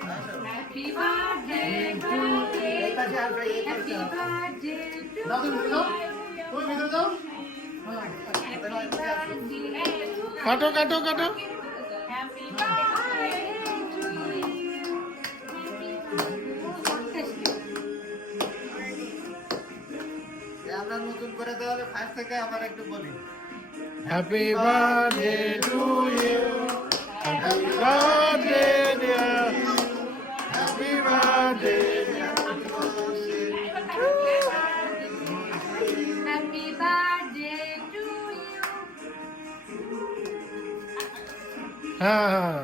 Happy birthday to you. Happy birthday to you. তুমি ভিতরে যাও। Happy birthday to you. কাটো কাটো কাটো। Happy birthday to you. আমরা নতুন করে তাহলে ফার্স্ট থেকে আবার একটু বলি happy birthday to you, happy birthday dear, happy birthday. Happy birthday to you. হ্যাঁ হ্যাঁ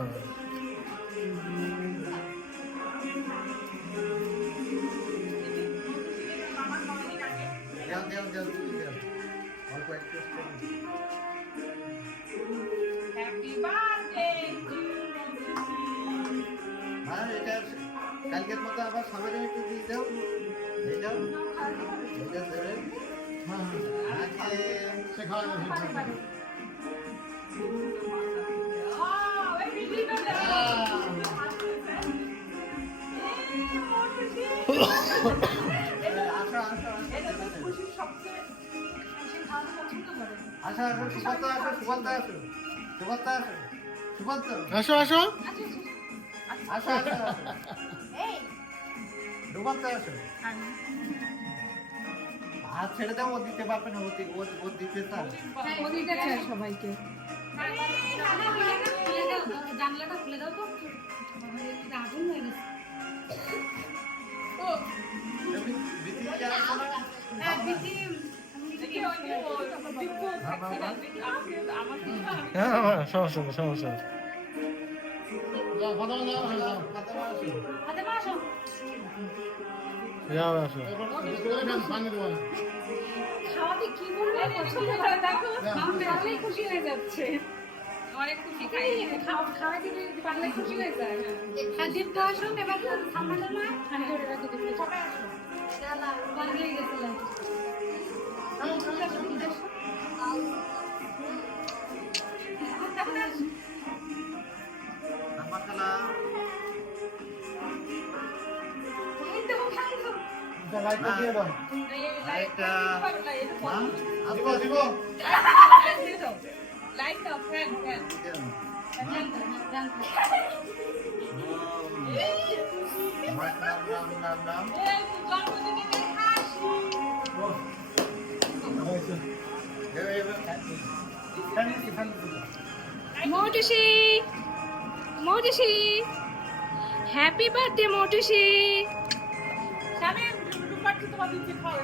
যাও যাও যাও তুমি যাও অল্প একটু Happy birthday to you. হ্যাঁ এটা কালকের মতো আবার সবাই একটু দিয়ে দাও এই যাও এটা ধরে আজকে শেখাও Oh, very good. আসো আসো খুশির সবচেয়ে খুশি খাওয়ানো পছন্দ করে। আসো আসো সুকান্ত আসো সুকান্ত আসো সুকান্ত আসো সুকান্ত আসো আসো। আসো আসো এই সুকান্ত আসো হাত ছেড়ে দাও ও দিতে পারবে না ও দিতে চায় ওদিকে চাই সবাইকে। জানলাটা খুলে দাও তো। আগুন হয়ে গেছে। বিতি যাও না হ্যাঁ হ্যাঁ সমস্যা নেই সমস্যা নেই। যাও কথা যাও যাও হাতে মাসো। যাও আসো। খাওয়াতে কি বলবে পছন্দ করে দেখো। মাম খাওয়ালেই খুশি হয়ে যাচ্ছে। অনেক খুশি খাই। খাওয়াতে যদি পারলে খুশি হয়ে যায়। দীপ তো আসুন এবার সামনে না ধরে রাখো দীপ সবাই আসো। চলা বানিয়ে গেছিলাম। নামাকালা লাইটটা দিয়ে দাও। লাইটটা দিব দিব লাইট দাও ফ্যান ফ্যান নাম নাম মোটুসি মোটুসি হ্যাপি বার্থডে মোটুসি সামনে রূপার কি তোমার দিতে খাও